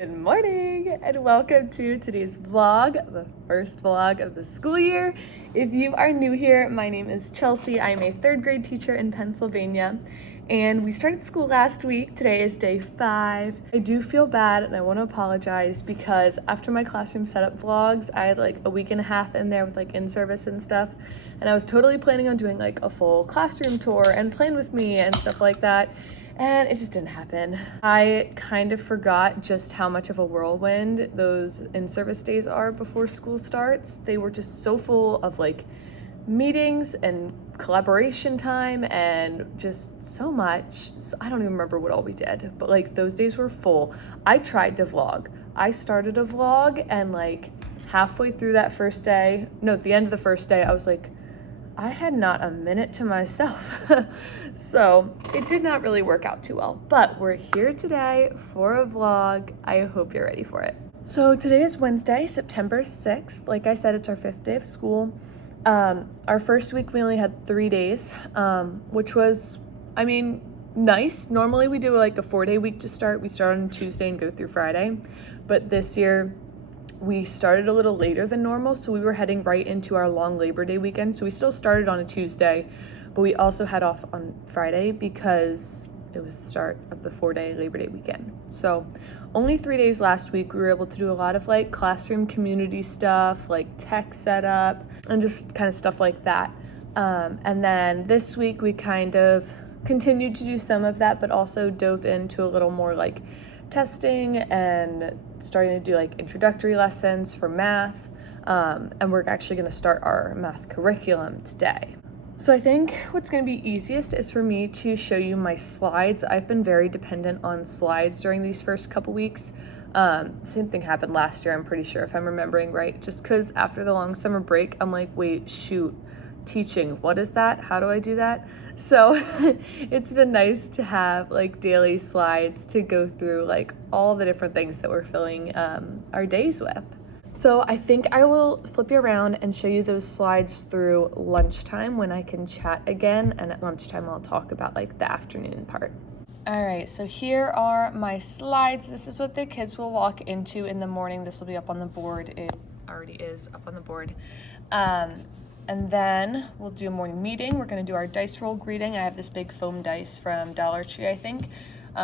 Good morning and welcome to today's vlog, the first vlog of the school year. If you are new here, my name is Chelsea. I'm a third grade teacher in Pennsylvania and we started school last week. Today is day 5. I do feel bad and I want to apologize because after my classroom setup vlogs, I had like a week and a half in there with like in-service and stuff, and I was totally planning on doing like a full classroom tour and plan with me and stuff like that. And it just didn't happen. I kind of forgot just how much of a whirlwind those in-service days are before school starts. They were just so full of like meetings and collaboration time and just so much. So I don't even remember what all we did, but like those days were full. I tried to vlog. I started a vlog and like halfway through that first day, no, at the end of the first day, I was like, I had not a minute to myself. So it did not really work out too well, but we're here today for a vlog. I hope you're ready for it. So today is Wednesday, September 6th. Like I said, it's our 5th day of school. Our first week, we only had 3 days, which was, nice. Normally we do like a 4-day week to start. We start on Tuesday and go through Friday, but this year we started a little later than normal, so we were heading right into our long Labor Day weekend. So we still started on a Tuesday, but we also had off on Friday because it was the start of the 4-day Labor Day weekend. So only 3 days last week. We were able to do a lot of like classroom community stuff, like tech setup, and just kind of stuff like that. And then this week we kind of continued to do some of that, but also dove into a little more like testing and starting to do like introductory lessons for math, and we're actually going to start our math curriculum today. So I think what's going to be easiest is for me to show you my slides. I've been very dependent on slides during these first couple weeks. Same thing happened last year, I'm pretty sure, if I'm remembering right, just because after the long summer break I'm like, wait, shoot, teaching, what is that? How do I do that? So it's been nice to have like daily slides to go through like all the different things that we're filling our days with. So I think I will flip you around and show you those slides through lunchtime when I can chat again, and at lunchtime I'll talk about like the afternoon part. All right, so here are my slides. This is what the kids will walk into in the morning. This will be up on the board. It already is up on the board. And then we'll do a morning meeting. We're going to do our dice roll greeting. I have this big foam dice from Dollar Tree, I think.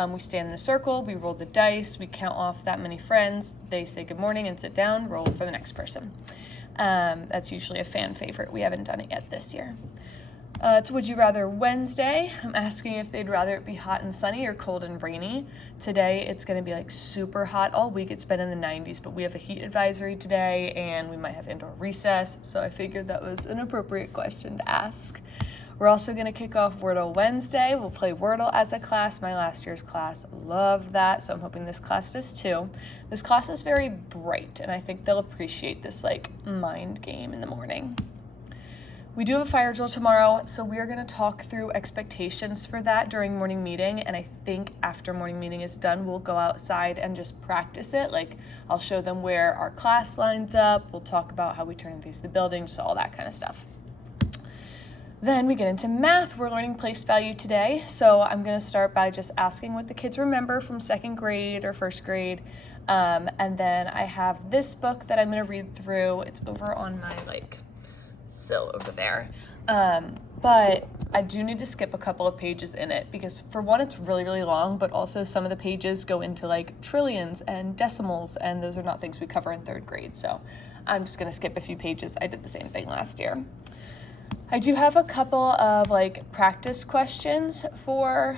We stand in a circle, we roll the dice, we count off that many friends, they say good morning and sit down, roll for the next person. That's usually a fan favorite. We haven't done it yet this year. It's Would You Rather Wednesday. I'm asking if they'd rather it be hot and sunny or cold and rainy. Today it's going to be like super hot all week. It's been in the 90s, but we have a heat advisory today and we might have indoor recess, so I figured that was an appropriate question to ask. We're also going to kick off Wordle Wednesday. We'll play Wordle as a class. My last year's class loved that, so I'm hoping this class does too. This class is very bright, and I think they'll appreciate this like mind game in the morning. We do have a fire drill tomorrow, so we are going to talk through expectations for that during morning meeting, and I think after morning meeting is done, we'll go outside and just practice it. Like, I'll show them where our class lines up, we'll talk about how we turn and face the building, just all that kind of stuff. Then we get into math. We're learning place value today, so I'm going to start by just asking what the kids remember from 2nd grade or 1st grade, and then I have this book that I'm going to read through. It's over on my sill over there, but I do need to skip a couple of pages in it because for one, it's really, really long, but also some of the pages go into like trillions and decimals, and those are not things we cover in 3rd grade, so I'm just going to skip a few pages. I did the same thing last year. I do have a couple of like practice questions for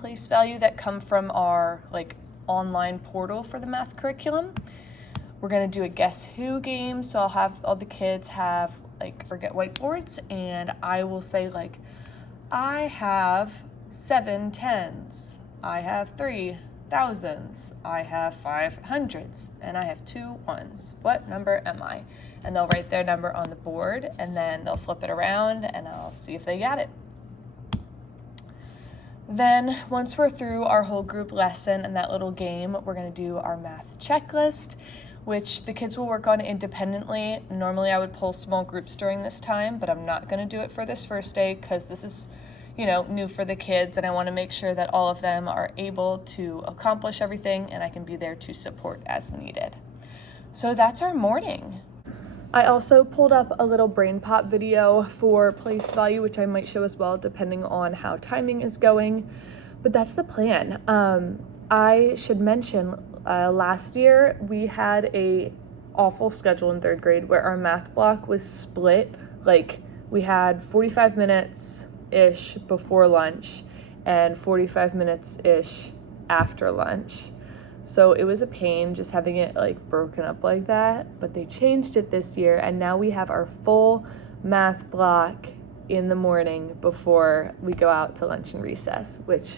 place value that come from our like online portal for the math curriculum. We're going to do a guess who game, so I'll have all the kids have forget whiteboards, and I will say like, I have 7 tens, I have 3 thousands, I have 5 hundreds, and I have 2 ones. What number am I? And they'll write their number on the board, and then they'll flip it around, and I'll see if they got it. Then once we're through our whole group lesson and that little game, we're going to do our math checklist, which the kids will work on independently. Normally I would pull small groups during this time, but I'm not going to do it for this first day because this is, new for the kids, and I want to make sure that all of them are able to accomplish everything and I can be there to support as needed. So that's our morning. I also pulled up a little brain pop video for place value, which I might show as well depending on how timing is going, but that's the plan. I should mention last year we had a awful schedule in third grade where our math block was split. Like, we had 45 minutes-ish before lunch and 45 minutes-ish after lunch. So it was a pain just having it like broken up like that, but they changed it this year, and now we have our full math block in the morning before we go out to lunch and recess, which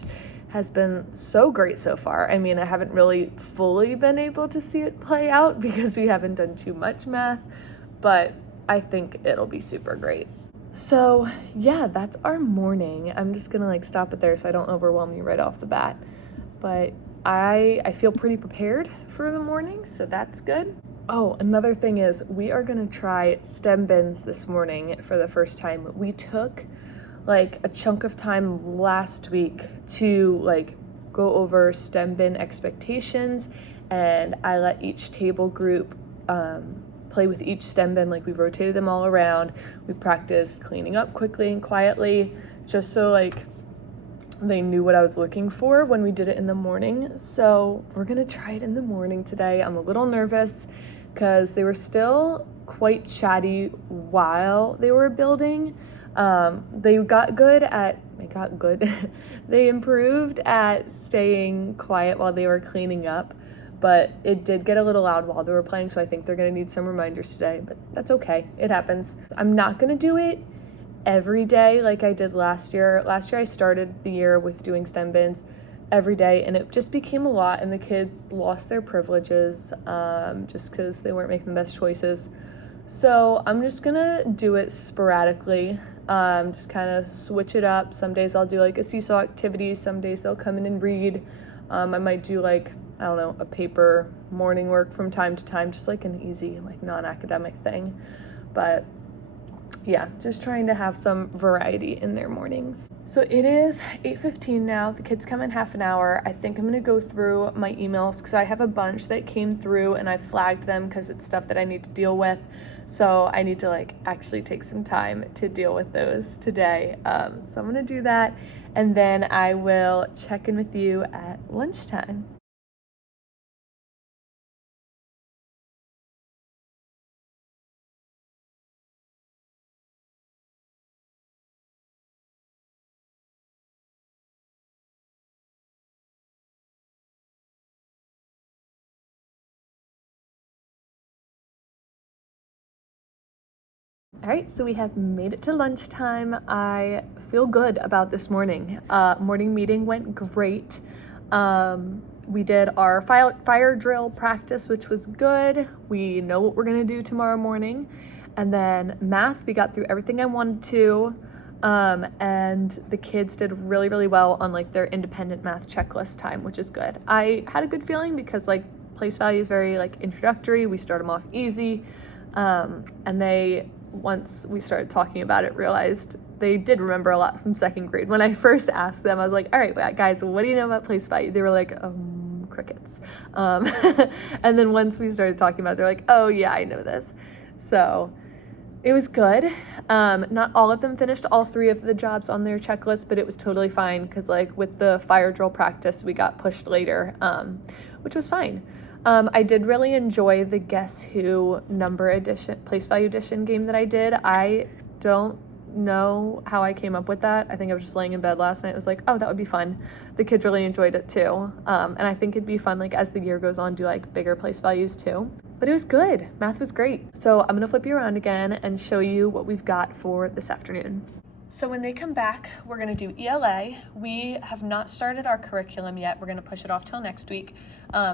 has been so great so far. I mean, I haven't really fully been able to see it play out because we haven't done too much math, but I think it'll be super great. So yeah, that's our morning. I'm just gonna like stop it there so I don't overwhelm you right off the bat, but I feel pretty prepared for the morning, so that's good. Oh, another thing is we are gonna try STEM bins this morning for the first time. We took like a chunk of time last week to like go over STEM bin expectations, and I let each table group play with each STEM bin. Like, we rotated them all around. We practiced cleaning up quickly and quietly, just so like they knew what I was looking for when we did it in the morning. So we're gonna try it in the morning today. I'm a little nervous because they were still quite chatty while they were building. They improved at staying quiet while they were cleaning up, but it did get a little loud while they were playing, so I think they're gonna need some reminders today, but that's okay, it happens. I'm not gonna do it every day like I did last year. Last year I started the year with doing STEM bins every day, and it just became a lot, and the kids lost their privileges just because they weren't making the best choices. So I'm just gonna do it sporadically, just kind of switch it up. Some days I'll do like a seesaw activity, some days they'll come in and read. I might do like, I don't know, a paper morning work from time to time, just like an easy like non-academic thing. But yeah, just trying to have some variety in their mornings. So it is 8:15 now. The kids come in half an hour. I think I'm gonna go through my emails because I have a bunch that came through and I flagged them because it's stuff that I need to deal with. So I need to like actually take some time to deal with those today. So I'm gonna do that, and then I will check in with you at lunchtime. All right, so we have made it to lunchtime. I feel good about this morning. Morning meeting went great. We did our fire drill practice, which was good. We know what we're gonna do tomorrow morning. And then math, we got through everything I wanted to. And the kids did really, really well on like their independent math checklist time, which is good. I had a good feeling because like place value is very like introductory. We start them off easy. And they, once we started talking about it, realized they did remember a lot from second grade. When I first asked them, I was like, all right, guys, what do you know about place value? They were like, crickets. And then once we started talking about it, they're like, oh yeah, I know this. So it was good. Not all of them finished all 3 of the jobs on their checklist, but it was totally fine because like with the fire drill practice, we got pushed later, which was fine. I did really enjoy the Guess Who number addition, place value addition game that I did. I don't know how I came up with that. I think I was just laying in bed last night. I was like, oh, that would be fun. The kids really enjoyed it too. And I think it'd be fun, like as the year goes on, do like bigger place values too. But it was good. Math was great. So I'm gonna flip you around again and show you what we've got for this afternoon. So when they come back, we're gonna do ELA. We have not started our curriculum yet. We're gonna push it off till next week.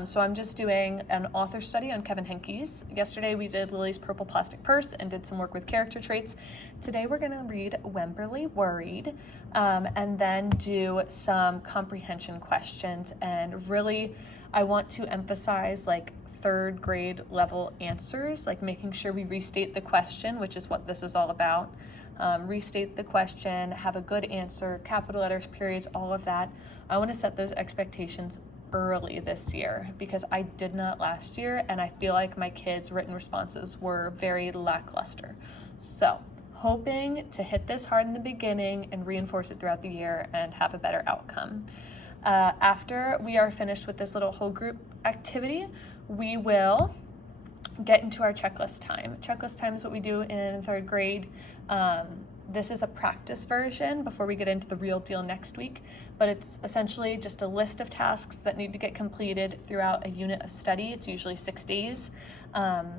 So I'm just doing an author study on Kevin Henkes. Yesterday we did Lily's Purple Plastic Purse and did some work with character traits. Today we're gonna read Wemberly Worried, and then do some comprehension questions. And really, I want to emphasize like third grade level answers, like making sure we restate the question, which is what this is all about. restate the question, have a good answer, capital letters, periods, all of that. I want to set those expectations early this year because I did not last year, and I feel like my kids' written responses were very lackluster. So hoping to hit this hard in the beginning and reinforce it throughout the year and have a better outcome. After we are finished with this little whole group activity, we will get into our checklist time. Checklist time is what we do in 3rd grade. This is a practice version before we get into the real deal next week, but it's essentially just a list of tasks that need to get completed throughout a unit of study. It's usually 6 days.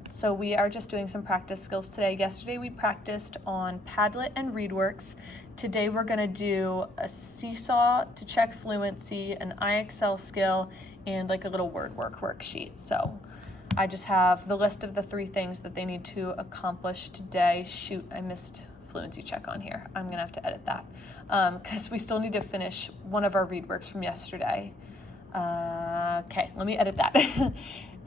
So we are just doing some practice skills today. Yesterday we practiced on Padlet and ReadWorks. Today we're going to do a seesaw to check fluency, an IXL skill, and like a little word worksheet. So I just have the list of the 3 things that they need to accomplish today. Shoot, I missed fluency check on here. I'm gonna have to edit that because we still need to finish one of our ReadWorks from yesterday. Okay, let me edit that.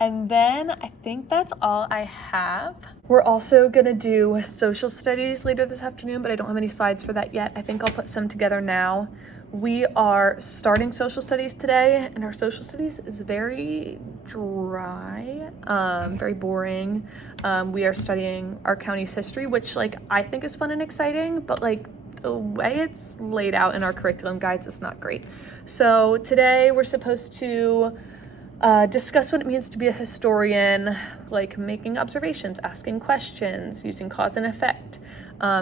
And then I think that's all I have. We're also gonna do social studies later this afternoon, but I don't have any slides for that yet. I think I'll put some together now. We are starting social studies today, and our social studies is very dry, very boring. We are studying our county's history, which like I think is fun and exciting, but like the way it's laid out in our curriculum guides is not great. So today we're supposed to discuss what it means to be a historian, like making observations, asking questions, using cause and effect.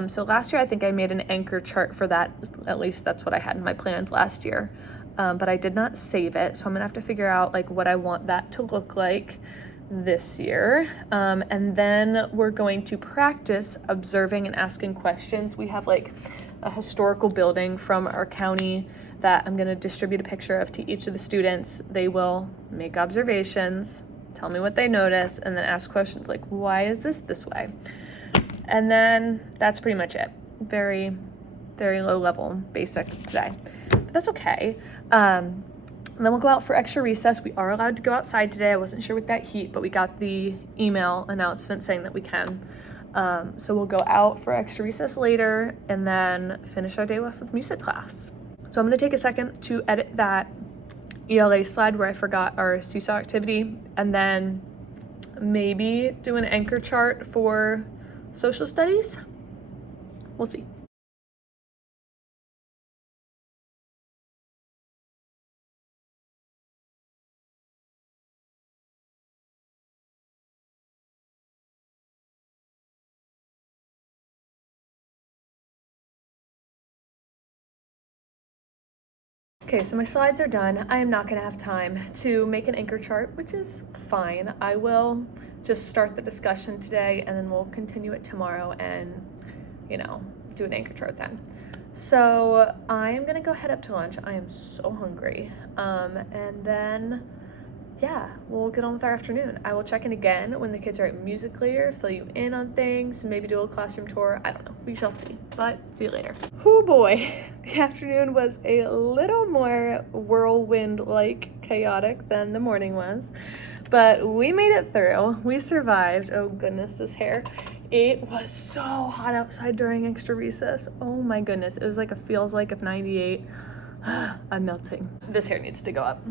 So last year I think I made an anchor chart for that. At least that's what I had in my plans last year. But I did not save it, so I'm gonna have to figure out like what I want that to look like this year. And then we're going to practice observing and asking questions. We have like a historical building from our county that I'm gonna distribute a picture of to each of the students. They will make observations, tell me what they notice, and then ask questions like, why is this way? And then that's pretty much it. Very, very low level, basic today. But that's okay. And then we'll go out for extra recess. We are allowed to go outside today. I wasn't sure with that heat, but we got the email announcement saying that we can. So we'll go out for extra recess later and then finish our day off with music class. So I'm gonna take a second to edit that ELA slide where I forgot our seesaw activity, and then maybe do an anchor chart for social studies. We'll see. Okay, so my slides are done. I am not gonna have time to make an anchor chart, which is fine. I will just start the discussion today and then we'll continue it tomorrow and, do an anchor chart then. So I'm gonna go head up to lunch. I am so hungry. And then, yeah, we'll get on with our afternoon. I will check in again when the kids are at music later, fill you in on things, maybe do a classroom tour. I don't know, we shall see, but see you later. Oh boy, the afternoon was a little more whirlwind-like chaotic than the morning was, but we made it through. We survived. Oh goodness, this hair. It was so hot outside during extra recess. Oh my goodness, it was like a feels like of 98. I'm melting. This hair needs to go up.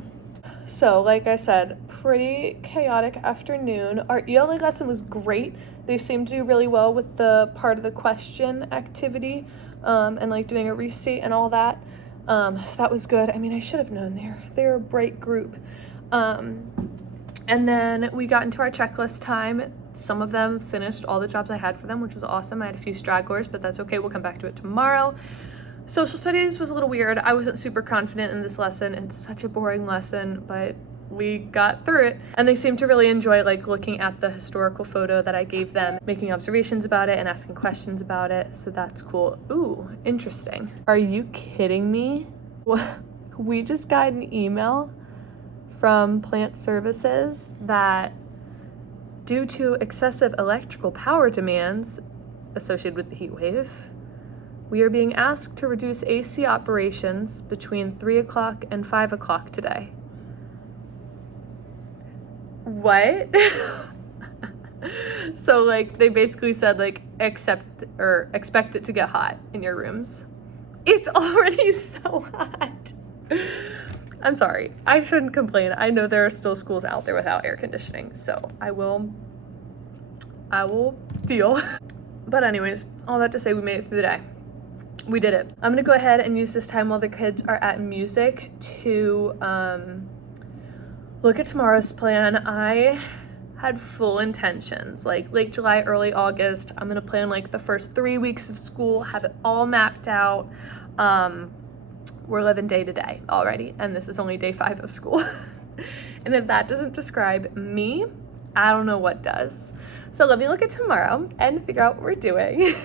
So, like I said, pretty chaotic afternoon. Our ELA lesson was great. They seemed to do really well with the part of the question activity, and like doing a restate and all that. So that was good. I mean, I should have known they're a bright group. And then we got into our checklist time. Some of them finished all the jobs I had for them, which was awesome. I had a few stragglers, but that's okay. We'll come back to it tomorrow. Social studies was a little weird. I wasn't super confident in this lesson. It's such a boring lesson, but we got through it. And they seemed to really enjoy like looking at the historical photo that I gave them, making observations about it and asking questions about it. So that's cool. Ooh, interesting. Are you kidding me? We just got an email from Plant Services that due to excessive electrical power demands associated with the heat wave, we are being asked to reduce AC operations between 3 o'clock and 5 o'clock today. What? So like they basically said like expect it to get hot in your rooms. It's already so hot. I'm sorry. I shouldn't complain. I know there are still schools out there without air conditioning, so I will deal. But anyways, all that to say, we made it through the day. We did it. I'm gonna go ahead and use this time while the kids are at music to look at tomorrow's plan. I had full intentions, like late July, early August. I'm gonna plan like the first 3 weeks of school, have it all mapped out. We're living day to day already, and this is only day 5 of school. And if that doesn't describe me, I don't know what does. So let me look at tomorrow and figure out what we're doing.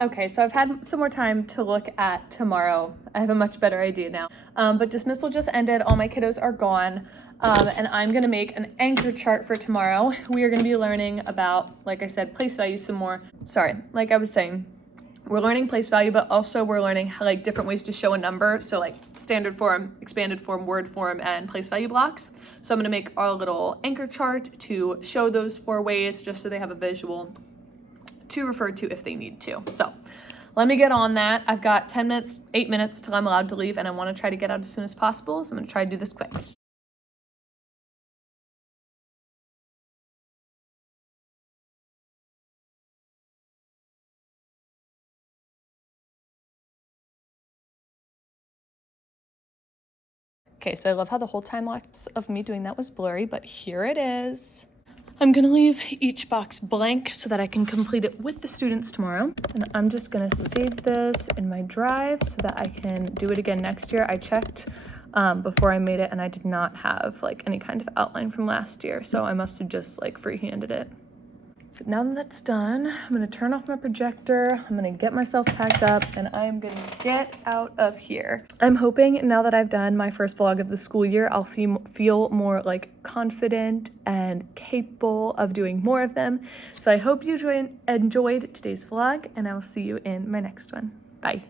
Okay, so I've had some more time to look at tomorrow. I have a much better idea now. But dismissal just ended, all my kiddos are gone. And I'm gonna make an anchor chart for tomorrow. We are gonna be learning about, like I said, place value some more. Sorry, like I was saying, we're learning place value, but also we're learning how, like different ways to show a number. So like standard form, expanded form, word form, and place value blocks. So I'm gonna make our little anchor chart to show those 4 ways just so they have a visual to refer to if they need to. So let me get on that. I've got 10 minutes, 8 minutes till I'm allowed to leave, and I wanna try to get out as soon as possible. So I'm gonna try to do this quick. Okay, so I love how the whole time lapse of me doing that was blurry, but here it is. I'm gonna leave each box blank so that I can complete it with the students tomorrow. And I'm just gonna save this in my drive so that I can do it again next year. I checked before I made it and I did not have like any kind of outline from last year, so I must have just like freehanded it. But now that that's done, I'm gonna turn off my projector, I'm gonna get myself packed up, and I'm gonna get out of here. I'm hoping now that I've done my first vlog of the school year, I'll feel more like confident and capable of doing more of them. So I hope you enjoyed today's vlog, and I'll see you in my next one. Bye.